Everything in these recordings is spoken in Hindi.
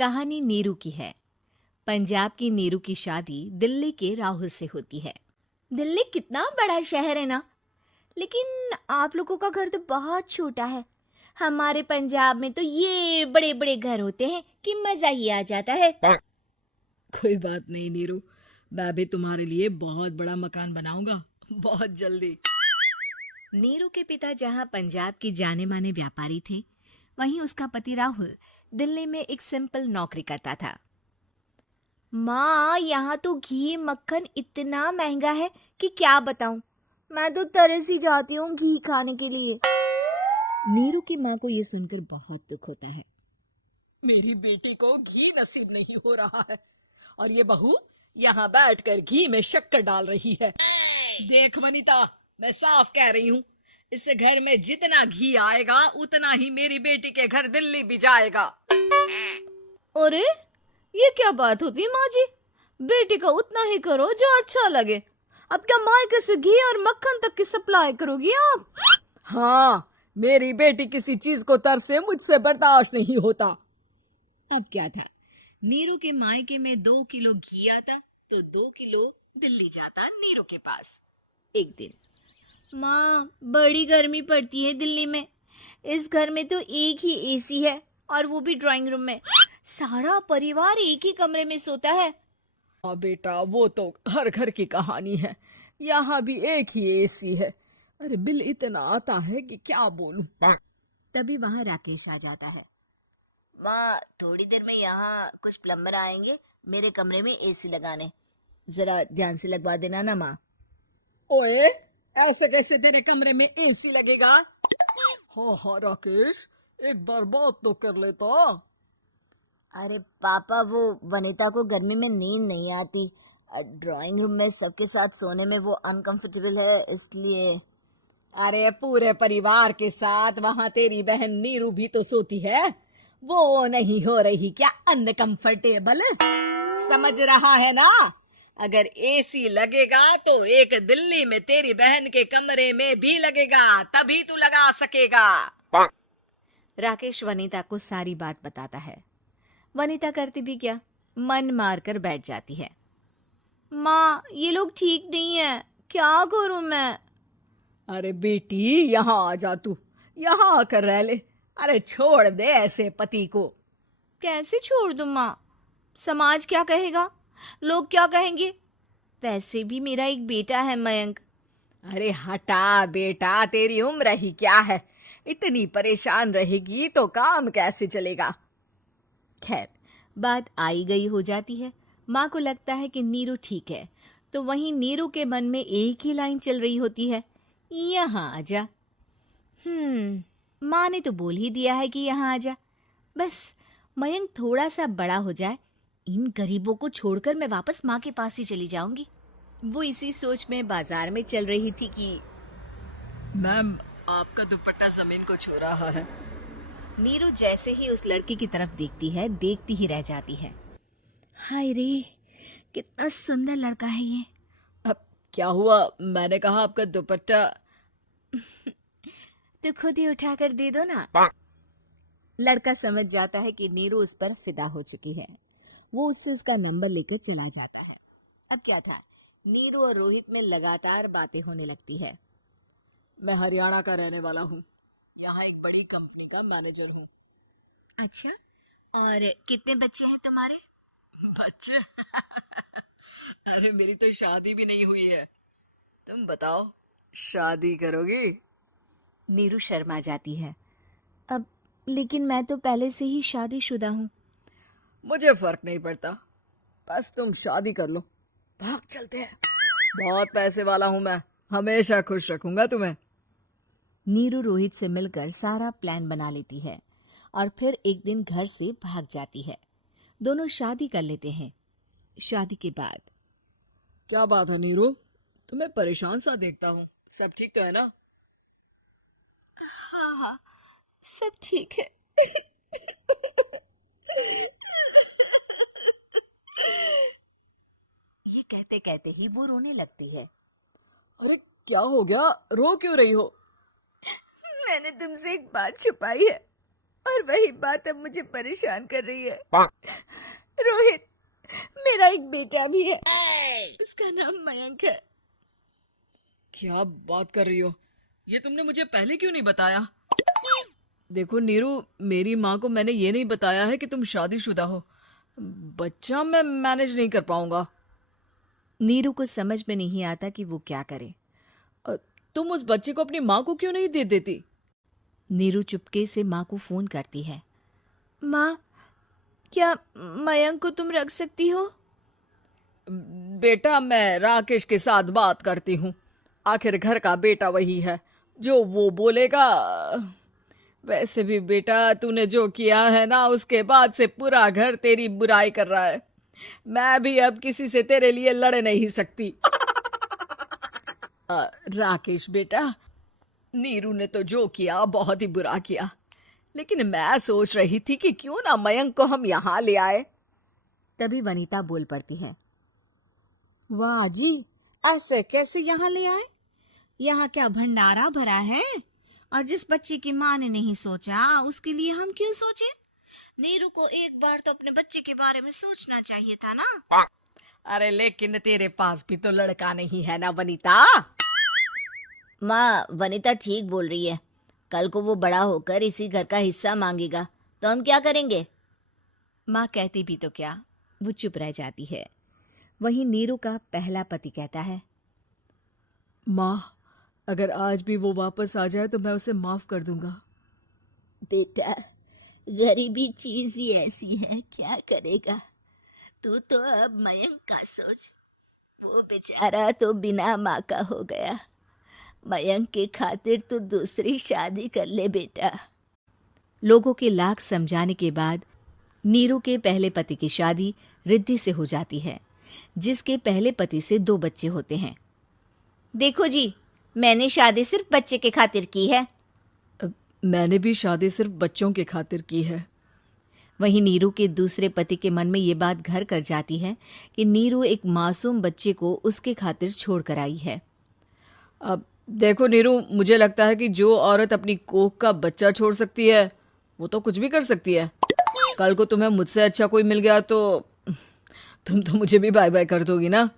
कहानी नीरू की है। पंजाब की नीरू की शादी दिल्ली के राहुल से होती है। दिल्ली कितना बड़ा शहर है ना, लेकिन आप लोगों का घर तो बहुत छोटा है। हमारे पंजाब में तो ये बड़े बड़े घर होते हैं कि मजा ही आ जाता है। कोई बात नहीं नीरू, मैं भी तुम्हारे लिए बहुत बड़ा मकान बनाऊंगा बहुत जल्दी। नीरू के पिता जहाँ पंजाब के जाने माने व्यापारी थे, वहीं उसका पति राहुल दिल्ली में एक सिंपल नौकरी करता था। माँ, यहाँ तो घी मक्खन इतना महंगा है कि क्या बताऊं। मैं तो तरस ही जाती हूँ घी खाने के लिए। नीरू की माँ को ये सुनकर बहुत दुख होता है। मेरी बेटी को घी नसीब नहीं हो रहा है और ये बहू यहाँ बैठकर घी में शक्कर डाल रही है। देख वनीता, मैं साफ कह रही हूँ, इस घर में जितना घी आएगा उतना ही मेरी बेटी के घर दिल्ली भी जाएगा। अरे, ये क्या बात होती माँ जी? बेटी का उतना ही करो जो अच्छा लगे। अब क्या मायके से घी और मक्खन तक की सप्लाई करोगी आप? हाँ, मेरी बेटी किसी चीज को तरसे मुझसे बर्दाश्त नहीं होता। अब क्या था, नीरू के मायके में 2 किलो घी आता तो 2 किलो दिल्ली जाता नीरू के पास। एक दिन, माँ, बड़ी गर्मी पड़ती है दिल्ली में। इस घर में तो एक ही एसी है और वो भी ड्राइंग रूम में। सारा परिवार एक ही कमरे में सोता है। हाँ बेटा, वो तो हर घर की कहानी है। यहाँ भी एक ही एसी है। अरे बिल इतना आता है कि क्या बोलूं। तभी वहां राकेश आ जाता है। माँ, थोड़ी देर में यहाँ कुछ प्लम्बर आएंगे मेरे कमरे में एसी लगाने। जरा ध्यान से लगवा देना ना माँ। ओए, ऐसे कैसे तेरे कमरे में एसी लगेगा? हाँ हाँ राकेश, एक बार बात तो कर लेता। अरे पापा, वो वनीता को गर्मी में नींद नहीं आती। ड्राइंग रूम में सबके साथ सोने में वो अनकंफर्टेबल है, इसलिए। अरे पूरे परिवार के साथ वहाँ तेरी बहन नीरू भी तो सोती है। वो नहीं हो रही क्या अनकंफर्टेबल? समझ रहा है ना? अगर एसी लगेगा तो एक दिल्ली में तेरी बहन के कमरे में भी लगेगा, तभी तू लगा सकेगा। राकेश वनीता को सारी बात बताता है। वनीता करती भी क्या, मन मार कर बैठ जाती है। माँ, ये लोग ठीक नहीं है, क्या करूं मैं? अरे बेटी, यहाँ आ जा, तू यहाँ आकर रह ले। अरे छोड़ दे ऐसे पति को। कैसे छोड़ दूं माँ? समाज क्या कहेगा, लोग क्या कहेंगे? वैसे भी मेरा एक बेटा है, मयंक। अरे हटा बेटा, तेरी उम्र ही क्या है? इतनी परेशान रहेगी तो काम कैसे चलेगा? खैर, बात आई गई हो जाती है। माँ को लगता है कि नीरू ठीक है, तो वहीं नीरू के मन में एक ही लाइन चल रही होती है, यहाँ आजा। माँ ने तो बोल ही दिया है कि यहाँ आजा। बस मयंक थोड़ा सा बड़ा हो जाए, इन गरीबों को छोड़कर मैं वापस माँ के पास ही चली जाऊंगी। वो इसी सोच में बाजार में चल रही थी कि मैम, आपका दुपट्टा जमीन को छू रहा है। नीरू जैसे ही उस लड़की की तरफ देखती है, देखती ही रह जाती है। हाय रे, कितना सुंदर लड़का है ये। अब क्या हुआ? मैंने कहा आपका दुपट्टा। तो खुद ही उठा कर दे दो ना। लड़का समझ जाता है कि नीरू उस पर फिदा हो चुकी है। वो उससे उसका नंबर लेकर चला जाता है। अब क्या था, नीरू और रोहित में लगातार बातें होने लगती है। मैं हरियाणा का रहने वाला हूँ, यहाँ एक बड़ी कंपनी का मैनेजर हूँ। अच्छा, और कितने बच्चे हैं तुम्हारे? बच्चे? अरे मेरी तो शादी भी नहीं हुई है। तुम बताओ, शादी करोगी? नीरू शर्मा जाती है। अब लेकिन मैं तो पहले से ही शादीशुदा हूँ। मुझे फर्क नहीं पड़ता, बस तुम शादी कर लो, भाग चलते हैं। बहुत पैसे वाला हूँ मैं, हमेशा खुश रखूंगा तुम्हें। नीरू रोहित से मिलकर सारा प्लान बना लेती है और फिर एक दिन घर से भाग जाती है। दोनों शादी कर लेते हैं। शादी के बाद, क्या बात है नीरू, तुम्हें परेशान सा देखता हूँ, सब ठीक तो है ना? हाँ हाँ, सब ठीक है। ये कहते कहते ही वो रोने लगती है। अरे क्या हो गया, रो क्यों रही हो? मैंने तुमसे एक बात छुपाई है और वही बात अब मुझे परेशान कर रही है। रोहित, मेरा एक बेटा भी है, उसका नाम मयंक है। क्या बात कर रही हो? ये तुमने मुझे पहले क्यों नहीं बताया? देखो नीरू, मेरी माँ को मैंने ये नहीं बताया है कि तुम शादीशुदा हो। बच्चा मैं मैनेज नहीं कर पाऊंगा। नीरू को समझ में नहीं आता कि वो क्या करे। तुम उस बच्चे को अपनी माँ को क्यों नहीं दे देती? नीरू चुपके से माँ को फोन करती है। माँ, क्या मयंक को तुम रख सकती हो? बेटा, मैं राकेश के साथ बात करती हूँ। आखिर घर का बेटा वही है, जो वो बोलेगा। वैसे भी बेटा, तूने जो किया है ना, उसके बाद से पूरा घर तेरी बुराई कर रहा है। मैं भी अब किसी से तेरे लिए लड़ नहीं सकती। राकेश बेटा, नीरू ने तो जो किया बहुत ही बुरा किया, लेकिन मैं सोच रही थी कि क्यों ना मयंक को हम यहाँ ले आए। तभी वनीता बोल पड़ती है। वाह जी, ऐसे कैसे यहाँ ले आए? यहाँ क्या भंडारा भरा है? और जिस बच्चे की माँ ने नहीं सोचा, उसके लिए हम क्यों सोचे? नीरू को एक बार तो अपने बच्चे के बारे में सोचना चाहिए था ना। अरे लेकिन तेरे पास भी तो लड़का नहीं है ना वनीता। माँ, वनीता ठीक बोल रही है। कल को वो बड़ा होकर इसी घर का हिस्सा मांगेगा तो हम क्या करेंगे? माँ कहती भी तो क्या, वो चुप रह जाती है। वहीं नीरू का पहला पति कहता है। माँ, अगर आज भी वो वापस आ जाए तो मैं उसे माफ कर दूंगा। बेटा, गरीबी चीज ही ऐसी है, क्या करेगा? तू तो अब मयंक का सोच। वो बेचारा तो बिना माँ का हो गया। मयंक के खातिर तू दूसरी शादी कर ले बेटा। लोगों के लाख समझाने के बाद नीरू के पहले पति की शादी रिद्धि से हो जाती है, जिसके पहले पति से 2 बच्चे होते हैं। देखो जी, मैंने शादी सिर्फ बच्चे के खातिर की है। मैंने भी शादी सिर्फ बच्चों के खातिर की है। वहीं नीरू के दूसरे पति के मन में ये बात घर कर जाती है कि नीरू एक मासूम बच्चे को उसके खातिर छोड़ कर आई है। अब देखो नीरू, मुझे लगता है कि जो औरत अपनी कोख का बच्चा छोड़ सकती है, वो तो कुछ भी कर सकती है। कल को तुम्हें मुझसे अच्छा कोई मिल गया तो तुम तो मुझे भी बाय बाय कर दोगी ना।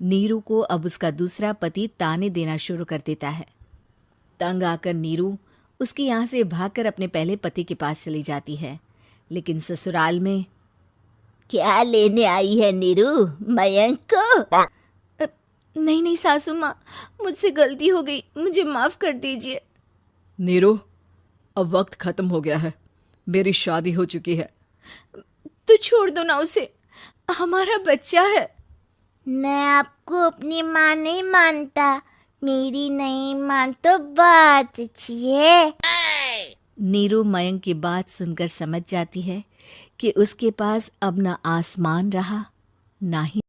नीरू को अब उसका दूसरा पति ताने देना शुरू कर देता है। तंग आकर नीरू उसके यहाँ से भागकर अपने पहले पति के पास चली जाती है, लेकिन ससुराल में क्या लेने आई है नीरू, मयंक को? नहीं नहीं सासू माँ, मुझसे गलती हो गई, मुझे माफ कर दीजिए। नीरू, अब वक्त खत्म हो गया है, मेरी शादी हो चुकी है। तो छोड़ दो ना उसे, हमारा बच्चा है। मैं आपको अपनी माँ नहीं मानता, मेरी नहीं मान तो बात अच्छी है। नीरू मयंक की बात सुनकर समझ जाती है कि उसके पास अब ना आसमान रहा, ना ही